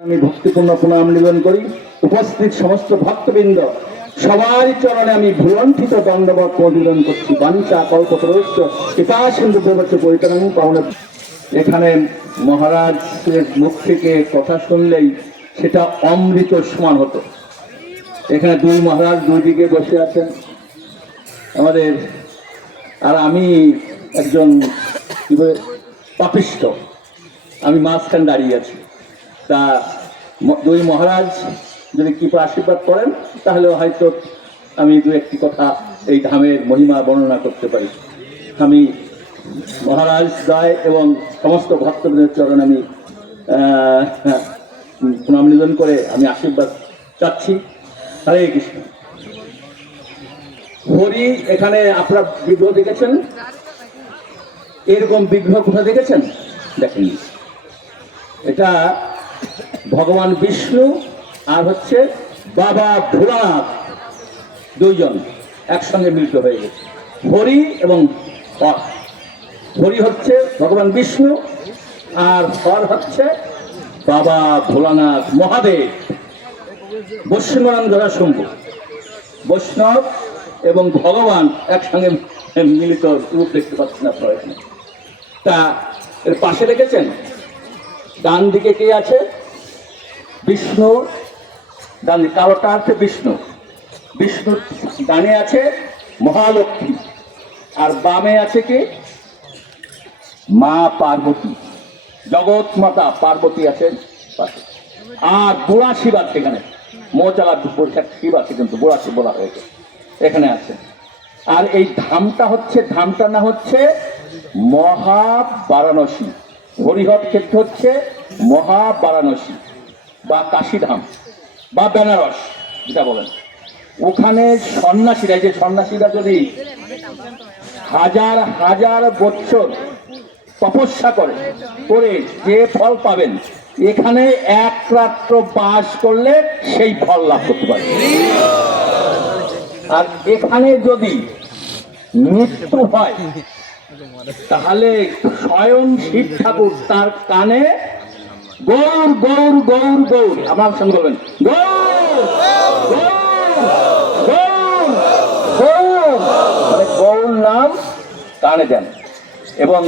আমি ভক্তিপূর্ণ প্রণাম নিবেদন করি। উপস্থিত সমস্ত ভক্তবৃন্দ, সবার চরণে আমি ভুলণ্ঠিত দণ্ডবত নিবেদন করছি। বাঞ্চা কল্পতরস্য পিতা, সিন্ধু দেবচ্ছ পরিতারণ পাওনা। এখানে মহারাজের মুখ থেকে কথা শুনলেই সেটা অমৃত সমান হতো। এখানে দুই মহারাজ দুই দিকে বসে আছেন। আমাদের, আর আমি একজন পাপিষ্ট। আমি মাঝখানে দাঁড়িয়ে আছি। তা দুই মহারাজ যদি কি আশীর্বাদ করেন, তাহলে হয়তো আমি দু একটি কথা এই ধামের মহিমা বর্ণনা করতে পারি। আমি মহারাজ দয় এবং সমস্ত ভক্তদের চরণ আমি প্রণাম নিবেদন করে আমি আশীর্বাদ চাচ্ছি। হরে কৃষ্ণ। হরি, এখানে আপনারা বিগ্রহ দেখেছেন? এরকম বিগ্রহ কোথায় দেখেছেন? দেখেন এটা ভগবান বিষ্ণু আর হচ্ছে বাবা ভোলানাথ, দুইজন একসঙ্গে মিলিত হয়ে গেছে। হরি এবং হর। হরি হচ্ছে ভগবান বিষ্ণু আর হর হচ্ছে বাবা ভোলানাথ মহাদেব। বৈষ্ণবানন্দরা শম্ভু বৈষ্ণব এবং ভগবান একসঙ্গে মিলিত রূপ দেখতে পাচ্ছেন আপনারা তা এর পাশে রেখেছেন ডান দিকে কে আছে? বিষ্ণু দিকে কালোটা আছে বিষ্ণু। বিষ্ণু ডানে আছে মহালক্ষ্মী। আর বামে আছে কে? মা পার্বতী। জগৎ মাতা পার্বতী আছেন। আর বুড়া শিব আছে এখানে। মোচালা পরীক্ষা শিব আছে কিন্তু, বুড়া শিব বলা হয়েছে। এখানে আছে। আর এই ধামটা হচ্ছে ধামটা না হচ্ছে মহা বারাণসী হরিহর ক্ষেত্র হচ্ছে মহা বারাণসী বা কাশীধাম বা বেনারস, যেটা বলেন। ওখানে সন্ন্যাসীরা যে সন্ন্যাসীরা যদি হাজার হাজার বছর তপস্যা করে করে যে ফল পাবেন, এখানে এক রাত্র বাস করলে সেই ফল লাভ করতে পারে আর এখানে যদি মৃত্যু হয়, তাহলে স্বয়ং শিব ঠাকুর তার কানে গৌর গৌর গৌর গৌর। আমার সঙ্গে বলবেন, গৌর গৌর মানে গৌর নাম কানে দেন এবং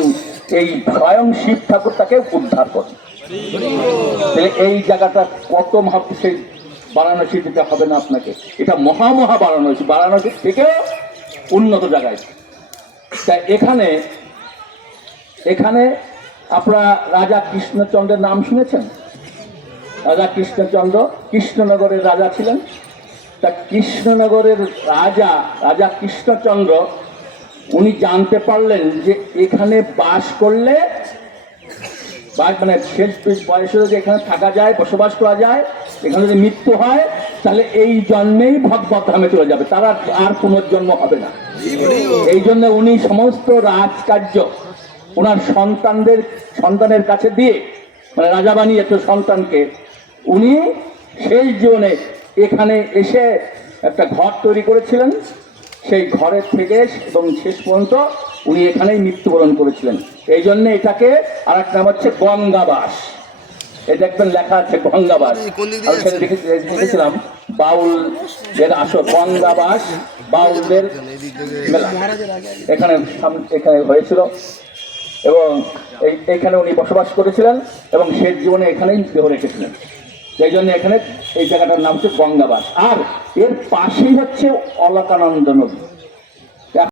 এই স্বয়ং শিব ঠাকুর তাকে উদ্ধার করেন। তাহলে এই জায়গাটা কত মহাপ্রু সেই বারাণসী দিতে হবে না আপনাকে? এটা মহামহা মহা বারাণসী। বারাণসী থেকেও উন্নত জায়গায়। তাই এখানে এখানে আপনারা রাজা কৃষ্ণচন্দ্রের নাম শুনেছেন? রাজা কৃষ্ণচন্দ্র কৃষ্ণনগরের রাজা ছিলেন। তা কৃষ্ণনগরের রাজা রাজা কৃষ্ণচন্দ্র, উনি জানতে পারলেন যে এখানে বাস করলে বা মানে শেষ বয়সে যদি এখানে থাকা যায়, বসবাস করা যায়, এখানে যদি মৃত্যু হয়, তাহলে এই জন্মেই ভগবত ধামে চলে যাবে। তারা আর পুনর্জন্ম হবে না। এই জন্য উনি সমস্ত রাজকার্য ওনার সন্তানদের সন্তানের কাছে দিয়ে মানে রাজা বানিয়ে তো সন্তানকে উনি শেষ জীবনে এখানে এসে একটা ঘর তৈরি করেছিলেন। সেই ঘরের থেকে এবং শেষ পর্যন্ত উনি এখানেই মৃত্যুবরণ করেছিলেন। এই জন্য এটাকে আর এক নাম হচ্ছে গঙ্গাবাস। এই দেখবেন লেখা আছে গঙ্গাবাস। দেখেছিলাম বাউল এর আসল গঙ্গাবাস বাউলদের মেলা। এখানে এখানে হয়েছিল। এবং এই, এখানে উনি বসবাস করেছিলেন এবং শেষ জীবনে এখানেই দেহ রেখেছিলেন। সেই জন্য এখানে এই জায়গাটার নাম হচ্ছে গঙ্গাবাস। আর এর পাশেই হচ্ছে অলকানন্দ নদী।